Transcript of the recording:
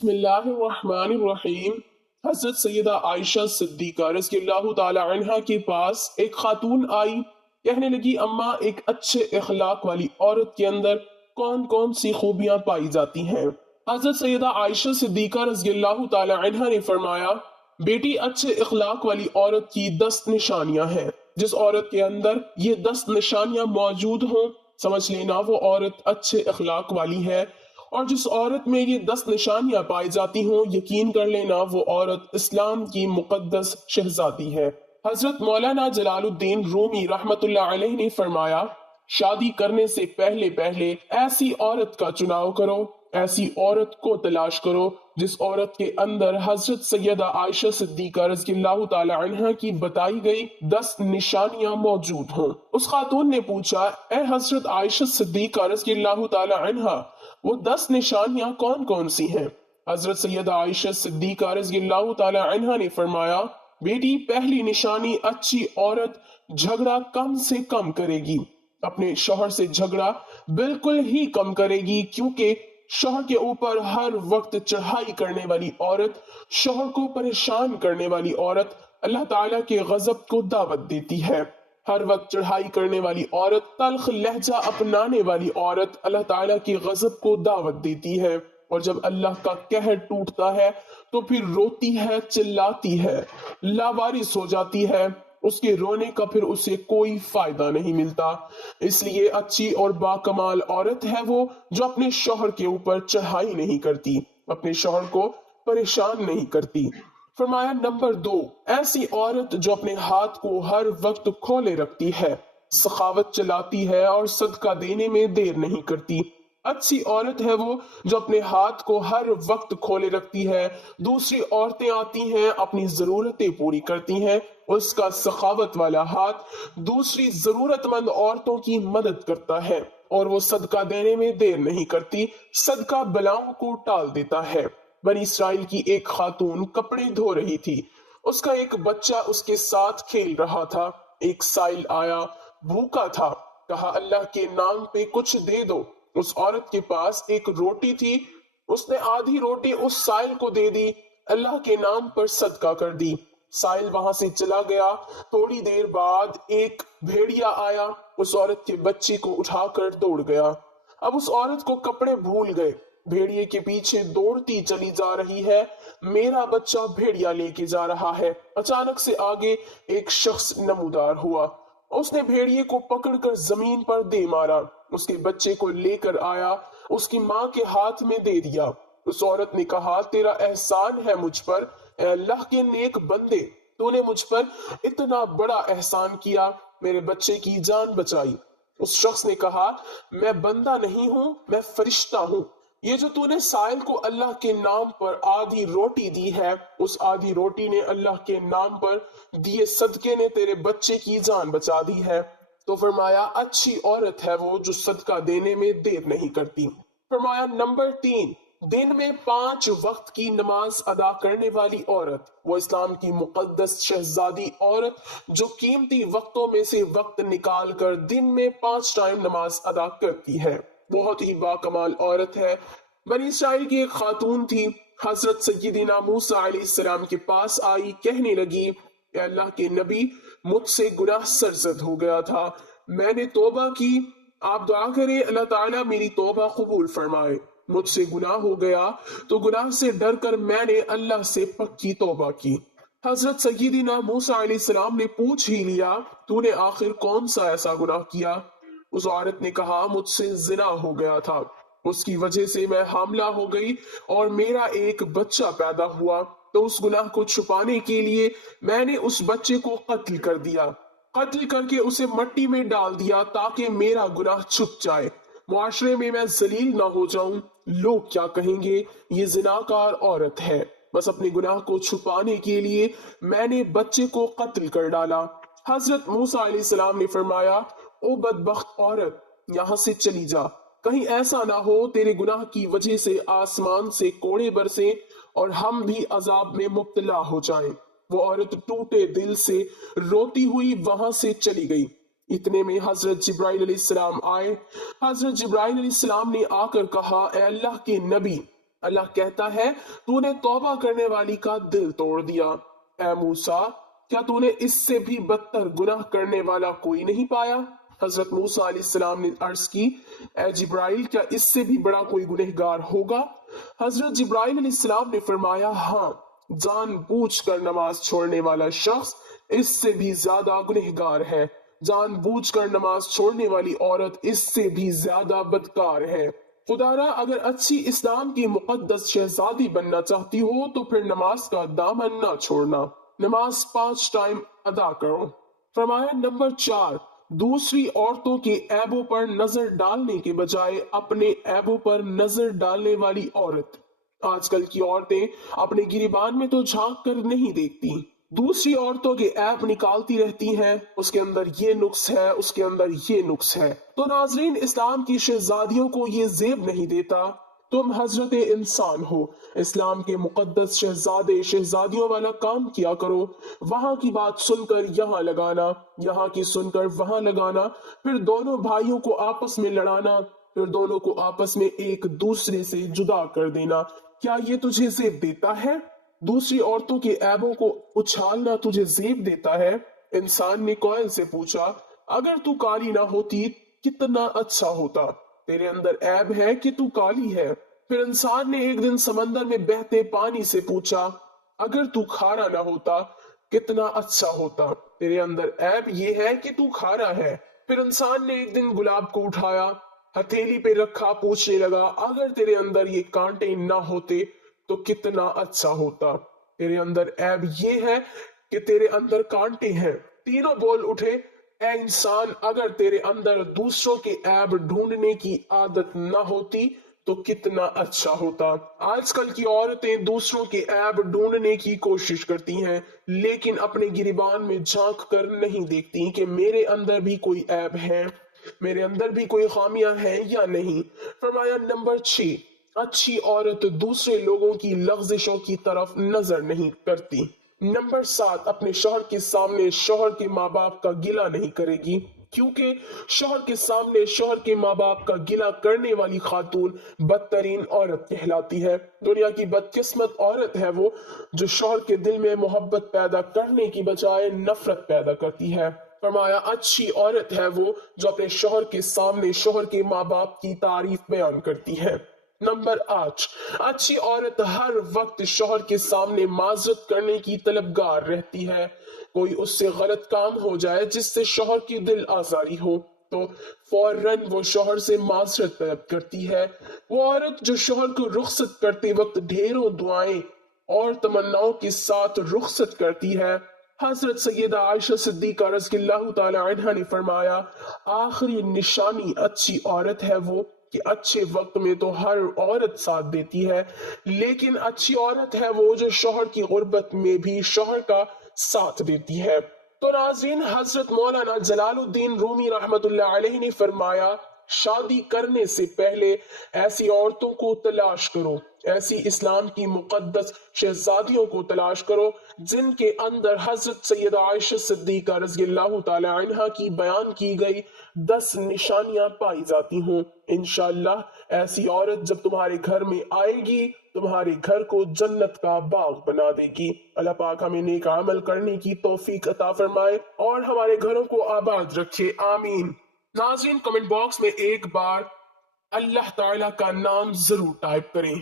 बिस्मिल्लाहिर्रहमानिर्रहीम। हजरत सैयदा आयशा सिद्दीका रज़ी अल्लाह ताला अन्हा के पास एक खातून आई। कहने लगी, अम्मा, एक अच्छे इखलाक वाली औरत के अंदर कौन कौन सी खूबियां पाई जाती हैं? हजरत सैयदा आयशा सिद्दीका रज़ी अल्लाह ताला अन्हा ने फरमाया, बेटी, अच्छे इखलाक वाली औरत की 10 निशानियां हैं। जिस औरत के अंदर ये 10 निशानियां मौजूद हों, समझ लेना वो औरत अच्छे इखलाक वाली है। और जिस औरत में ये 10 निशानियां पाई जाती हों, यकीन कर लेना वो औरत इस्लाम की मुकद्दस शहजादी है। हजरत मौलाना जलालुद्दीन रूमी रहमतुल्लाह अलैह ने फरमाया, शादी करने से पहले पहले ऐसी औरत का चुनाव करो, ऐसी औरत को तलाश करो जिस औरत के अंदर हजरत सैयदा आयशा सिद्दीका रज़ियल्लाहु ताला अन्हा की बताई गई 10 निशानियां मौजूद हों। उस खातून ने पूछा, ए हजरत आयशा सिद्दीका रज़ियल्लाहु ताला अन्हा, वो 10 निशानियां कौन कौन सी हैं? हजरत सैयदा आयशा सिद्दीका रज़ियल्लाहु ताला अन्हा ने फरमाया, बेटी, पहली निशानी, अच्छी औरत झगड़ा कम से कम करेगी। अपने शौहर से झगड़ा बिल्कुल ही कम करेगी, क्योंकि शौहर के ऊपर हर वक्त चढ़ाई करने वाली औरत, शौहर को परेशान करने वाली औरत अल्लाह ताला के गजब को दावत देती है। हर वक्त चढ़ाई करने वाली औरत, तल्ख लहजा अपनाने वाली औरत अल्लाह ताला की गजब को दावत देती है। और जब अल्लाह का कहर टूटता है तो फिर रोती है, चिल्लाती है, लावारिस हो जाती है। उसके रोने का फिर उसे कोई फायदा नहीं मिलता। इसलिए अच्छी और बाकमाल औरत है वो जो अपने शौहर के ऊपर चढ़ाई नहीं करती, अपने शौहर को परेशान नहीं करती। फरमाया, नंबर 2, ऐसी औरत जो अपने हाथ को हर वक्त खोले रखती है, सखावत चलाती है और सदका देने में देर नहीं करती। अच्छी औरत है वो जो अपने हाथ को हर वक्त खोले रखती है। दूसरी औरतें आती हैं, अपनी जरूरतें पूरी करती हैं, उसका सखावत वाला हाथ दूसरी जरूरतमंद औरतों की मदद करता है और वो सदका देने में देर नहीं करती, सदका बलाओं को टाल देता है। बनी इसराइल की एक खातून कपड़े धो रही थी। उसका एक बच्चा उसके साथ खेल रहा था। एक साइल आया, भूखा था। कहा, अल्लाह के नाम पे कुछ दे दो। उस औरत के पास एक रोटी थी, उसने आधी रोटी उस साइल को दे दी, अल्लाह के नाम पर सदका कर दी। साइल वहां से चला गया। थोड़ी देर बाद एक भेड़िया आया, उस औरत के बच्चे को उठाकर दौड़ गया। अब उस औरत को कपड़े भूल गए, भेड़िए के पीछे दौड़ती चली जा रही है। मेरा बच्चा भेड़िया लेके जा रहा है। अचानक से आगे एक शख्स नमूदार हुआ, उसने भेड़िए को पकड़कर जमीन पर दे मारा, उसके बच्चे को लेकर आया, उसकी माँ के हाथ में दे दिया। उस औरत ने कहा, तेरा एहसान है मुझ पर, ए अल्लाह के नेक बंदे, तूने मुझ पर इतना बड़ा एहसान किया, मेरे बच्चे की जान बचाई। उस शख्स ने कहा, मैं बंदा नहीं हूं, मैं फरिश्ता हूं। ये जो तूने साइल को अल्लाह के नाम पर आधी रोटी दी है, उस आधी रोटी ने अल्लाह के नाम पर दिए सदके ने तेरे बच्चे की जान बचा दी है। तो फरमाया, अच्छी औरत है वो जो सदका देने में देर नहीं करती। फरमाया, नंबर 3, दिन में 5 वक्त की नमाज अदा करने वाली औरत, वो इस्लाम की मुकद्दस शहजादी औरत जो कीमती वक्तों में से वक्त निकाल कर दिन में 5 टाइम नमाज अदा करती है, बहुत ही बाकमाल औरत है। बनी इसराइल की एक खातून थी, हजरत सय्यदना मूसा अलैहिस्सलाम के पास आई, कहने लगी, अल्लाह के नबी, मुझसे गुनाह सरजद हो गया था, मैंने तौबा की, आप दुआ करें अल्लाह ताला मेरी तौबा कबूल फरमाए। मुझसे गुनाह हो गया तो गुनाह से डर कर मैंने अल्लाह से पक्की तौबा की। हजरत सय्यदना मूसा अलैहिस्सलाम ने पूछ ही लिया, तूने आखिर कौन सा ऐसा गुनाह किया? उस औरत ने कहा, मुझसे जिना हो गया था, उसकी वजह से मैं हामला हो गई और मेरा एक बच्चा पैदा हुआ, तो उस गुनाह को छुपाने के लिए मैंने उस बच्चे को कत्ल कर दिया, कत्ल करके उसे मट्टी में डाल दिया ताकि मेरा गुनाह छुप जाए, मुआशरे में मैं जलील ना हो जाऊं, लोग क्या कहेंगे, ये जिनाकार औरत है। बस अपने गुनाह को छुपाने के लिए मैंने बच्चे को कत्ल कर डाला। हजरत मूसा अलैहिस्सलाम ने फरमाया, ओ बदबख्त औरत, यहाँ से चली जा, कहीं ऐसा ना हो तेरे गुनाह की वजह से आसमान से कोड़े बरसे और हम भी अजाब में मुब्तला हो जाएं। वो औरत टूटे दिल से रोती हुई वहां से चली गई। इतने में हजरत जिब्राइल अलैहिस्सलाम आए। हजरत जिब्राइल अलैहिस्सलाम ने आकर कहा, ए अल्लाह के नबी, اللہ کہتا ہے تو نے توبہ کرنے والی کا دل توڑ دیا۔ اے موسیٰ، کیا تو نے اس سے بھی بدتر گناہ کرنے والا کوئی نہیں پایا؟ حضرت موسیٰ علیہ السلام نے عرض کی، اے جبرائیل، کیا اس سے بھی بڑا کوئی گنہگار ہوگا؟ حضرت جبرائیل علیہ السلام نے فرمایا، ہاں، جان بوجھ کر نماز چھوڑنے والا شخص اس سے بھی زیادہ گنہگار ہے، جان بوجھ کر نماز چھوڑنے والی عورت اس سے بھی زیادہ بدکار ہے۔ خدا را، اگر اچھی اسلام کی مقدس شہزادی بننا چاہتی ہو تو پھر نماز کا دامن نہ چھوڑنا، نماز 5 ٹائم ادا کرو۔ فرمایا نمبر 4، دوسری عورتوں کے عیبوں پر نظر ڈالنے کے بجائے اپنے عیبوں پر نظر ڈالنے والی عورت۔ آج کل کی عورتیں اپنے گریبان میں تو جھانک کر نہیں دیکھتی، دوسری عورتوں کے عیب نکالتی رہتی ہیں، اس کے اندر یہ نقص ہے، اس کے اندر یہ نقص ہے۔ تو ناظرین، اسلام کی شہزادیوں کو یہ زیب نہیں دیتا۔ تم حضرت انسان ہو، اسلام کے مقدس شہزادے شہزادیوں والا کام کیا کرو، وہاں کی بات سن کر یہاں لگانا، یہاں کی سن کر وہاں لگانا، پھر دونوں بھائیوں کو آپس میں لڑانا، پھر دونوں کو آپس میں ایک دوسرے سے جدا کر دینا۔ کیا یہ تجھے زیب دیتا ہے؟ دوسری عورتوں کے عیبوں کو اچھالنا تجھے زیب دیتا ہے؟ انسان نے کوئل سے پوچھا، اگر تو کالی نہ ہوتی کتنا اچھا ہوتا، تیرے اندر عیب ہے کہ تو کالی ہے۔ پھر انسان نے ایک دن سمندر میں بہتے پانی سے پوچھا، اگر تو کھارا نہ ہوتا کتنا اچھا ہوتا، تیرے اندر عیب یہ ہے کہ تو کھارا ہے۔ پھر انسان نے ایک دن گلاب کو اٹھایا، ہتھیلی پہ رکھا، پوچھنے لگا، اگر تیرے اندر یہ کانٹے نہ ہوتے تو کتنا اچھا ہوتا، تیرے اندر عیب یہ ہے کہ تیرے اندر کانٹے ہیں۔ تینوں بول اٹھے، اے انسان، اگر تیرے اندر دوسروں کے عیب ڈھونڈنے کی عادت نہ ہوتی تو کتنا اچھا ہوتا۔ آج کل کی عورتیں دوسروں کے عیب ڈھونڈنے کی کوشش کرتی ہیں، لیکن اپنے گریبان میں جھانک کر نہیں دیکھتی کہ میرے اندر بھی کوئی عیب ہے، میرے اندر بھی کوئی خامیاں ہیں یا نہیں۔ فرمایا نمبر 6، اچھی عورت دوسرے لوگوں کی لغزشوں کی طرف نظر نہیں کرتی۔ نمبر 7، اپنے شوہر کے سامنے شوہر کے ماں باپ کا گلہ نہیں کرے گی، کیونکہ شوہر کے سامنے شوہر کے ماں باپ کا گلہ کرنے والی خاتون بدترین عورت کہلاتی ہے۔ دنیا کی بدقسمت عورت ہے وہ جو شوہر کے دل میں محبت پیدا کرنے کی بجائے نفرت پیدا کرتی ہے۔ فرمایا اچھی عورت ہے وہ جو اپنے شوہر کے سامنے شوہر کے ماں باپ کی تعریف بیان کرتی ہے۔ نمبر 8، اچھی عورت ہر وقت شوہر کے سامنے معذرت کرنے کی طلبگار رہتی ہے۔ کوئی اس سے غلط کام ہو جائے جس سے شوہر کی دل آزاری ہو تو فوراً وہ شوہر سے معذرت طلب کرتی ہے۔ وہ عورت جو شوہر کو رخصت کرتے وقت ڈھیروں دعائیں اور تمناؤں کے ساتھ رخصت کرتی ہے۔ حضرت سیدہ عائشہ صدیقہ رضی اللہ تعالی عنہا نے فرمایا، آخری نشانی اچھی عورت ہے وہ کہ اچھے وقت میں تو ہر عورت ساتھ دیتی ہے، لیکن اچھی عورت ہے وہ جو شوہر کی غربت میں بھی شوہر کا ساتھ دیتی ہے۔ تو ناظرین، حضرت مولانا جلال الدین رومی رحمت اللہ علیہ نے فرمایا، شادی کرنے سے پہلے ایسی عورتوں کو تلاش کرو، ایسی اسلام کی مقدس شہزادیوں کو تلاش کرو جن کے اندر حضرت سیدہ عائشہ صدیقہ رضی اللہ تعالی عنہا کی بیان کی گئی 10 نشانیاں پائی جاتی ہوں۔ انشاءاللہ ایسی عورت جب تمہارے گھر میں آئے گی تمہارے گھر کو جنت کا باغ بنا دے گی۔ اللہ پاک ہمیں نیک عمل کرنے کی توفیق عطا فرمائے اور ہمارے گھروں کو آباد رکھے، آمین۔ ناظرین، کمنٹ باکس میں ایک بار اللہ تعالیٰ کا نام ضرور ٹائپ کریں۔